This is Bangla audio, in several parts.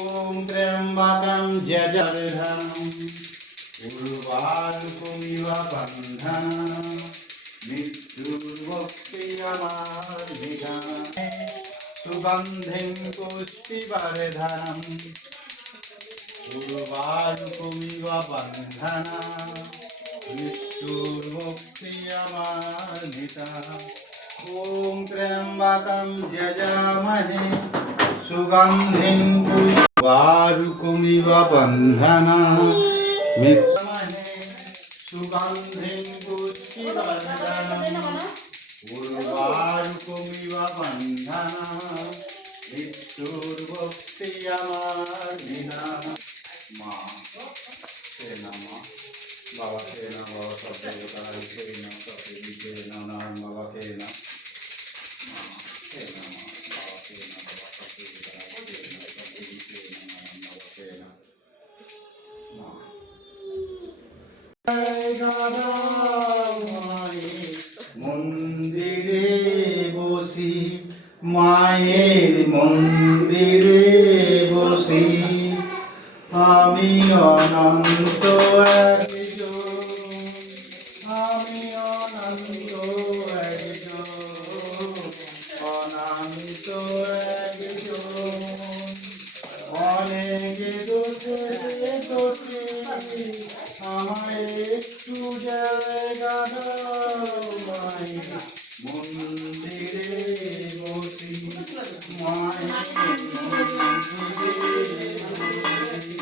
ওম ত্র্যম্বকং যজামহে উর্বারুকমিব বন্ধনাৎ মৃত্যুর্মুক্ষীয়মামৃতাৎ সুগন্ধিং পুষ্টিবর্ধনং উর্বারুকমিব বন্ধনাৎ মৃত্যুর্মুক্ষীয়মামৃতাৎ ওম ত্র্যম্বকং যজামহে সুগন্ধিং পুষ্টিবর্ধনং বন্ধনাৎ সুগন্ধিং পুষ্টিবর্ধনং উর্বারুকমিব বন্ধনাৎ মৃত্যুর্মুক্ষীয়মামৃতাৎ। মা খেয়ে নাও, মা বাবা খেয়ে নাও, বাবা সব দেবতারা খেয়ে নাও, সব দেবী খেয়ে নাও, নারায়ণ বাবা খেয়ে নাও, মা খেয়ে নাও, মা বাবা খেয়ে নাও, বাবা সব দেবতারা খেয়ে নাও, সব দেবী খেয়ে নাও, নারায়ণ বাবা খেয়ে নাও, মা। মন্দিরে বসি, মায়ের মন্দিরে বসি, আমি অনন্ত একজন, আমি অনন্ত একজন, অনন্ত একজন, অনেক দোষে দোষী, আমায় একটু জায়গা দাও মায়ের মন্দিরে বসি, মায়ের মন্দিরে বসি।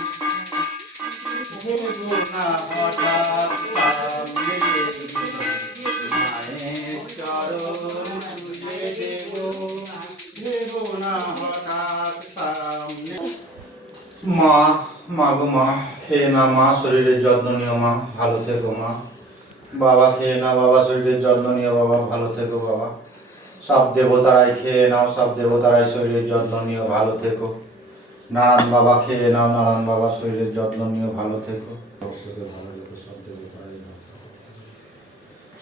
দেবো না হঠাৎ সামনে, মায়ের চরণ ছুঁয়ে দেবো, দেবো না হঠাৎ সামনে। মা, মা গো মা, খেয়ে না মা, শরীরের যত্ন নিও মা, ভালো থেকো মা। বাবা খেয়ে না, বাবা শরীরের যত্ন নিও বাবা, ভালো থেকো বাবা। সব দেবতারাই খেয়ে নাও, সব দেবতারাই শরীরের যত্ন নিও, ভালো থেকো। নারায়ণ বাবা খেয়ে নাও, নারায়ণ বাবা শরীরের যত্ন নিও, ভালো থেকো। ভক্তকে ভালো রেখো, সব দেবতারাই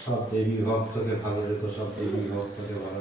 সব দেবী ভক্তকে ভালো রেখো, সব দেবী ভক্তকে ভালো